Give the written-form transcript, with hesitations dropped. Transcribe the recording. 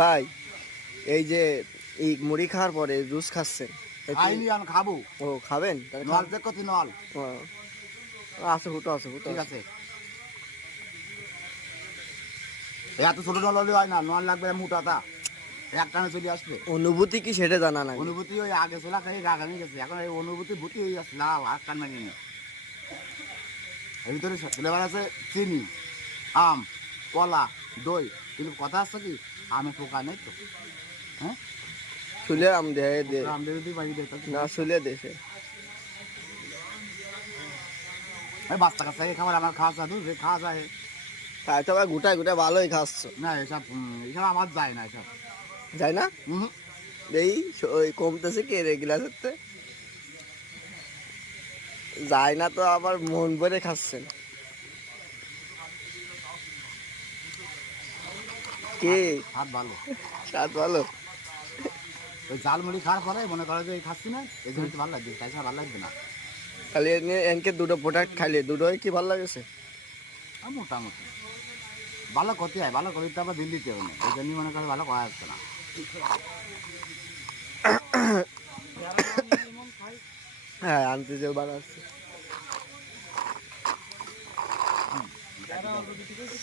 ভাই এই যে এই মুড়ি খাওয়ার পরে জুস খাচ্ছেন, খাইনি, আমি খাবো। ও খাবেন? নল চেক করছি, নল আছে ফুটো, আছে ফুটো, ঠিক আছে। এত ছোট নল হলে হয় না, নল লাগবে মোটাটা, এক টানে চলে আসবে। অনুভূতি কি সেটা জানা না। অনুভূতি ওই আগে চলা খাই গা ঘামে গেছে, এখন এই অনুভূতি ভূতি হয়ে যাচ্ছে, লাভ হাত কান মানিয়ে নিয়ে। এর ভিতরে ফ্লেভার আছে চিনি, আম, কলা, দই, কিন্তু কথা আছে কি আমে পোকা নেই তো। হ্যাঁ, শুলে আম দেয় দে আম দিয়ে বাড়ি দেয় না, শুলে দেশে বাচ্চা কাচ্চা খাবার আমার খাওয়া চাদু যে খাওয়া যায় তাই তো ভাই, গোটায় গোটায় ভালোই খাচ্ছ। না, এসব এসব আমার যায় না, এসব যায় না। এই ওই কমতেছে কে রে গ্লাস হতে যায় না তো, আবার মন ভরে খাচ্ছেন কে? হাত ভালো, স্বাদ ভালো। ওই জালমুড়ি খাওয়ার পরে মনে করে যে খাচ্ছি না, এই জন্য ভালো লাগবে, তাই ভালো লাগবে না। খালি এনকে দুটো প্রোডাক্ট খাইলে দুটোই কি ভালো লাগেছে? মোটামুটি ভালো করতে হয়, ভালো করতে আবার দিল্লিতে হবে না, এই জন্যই মনে করে ভালো করা যাচ্ছে না। হ্যাঁ, আনতে যে বানাচ্ছে।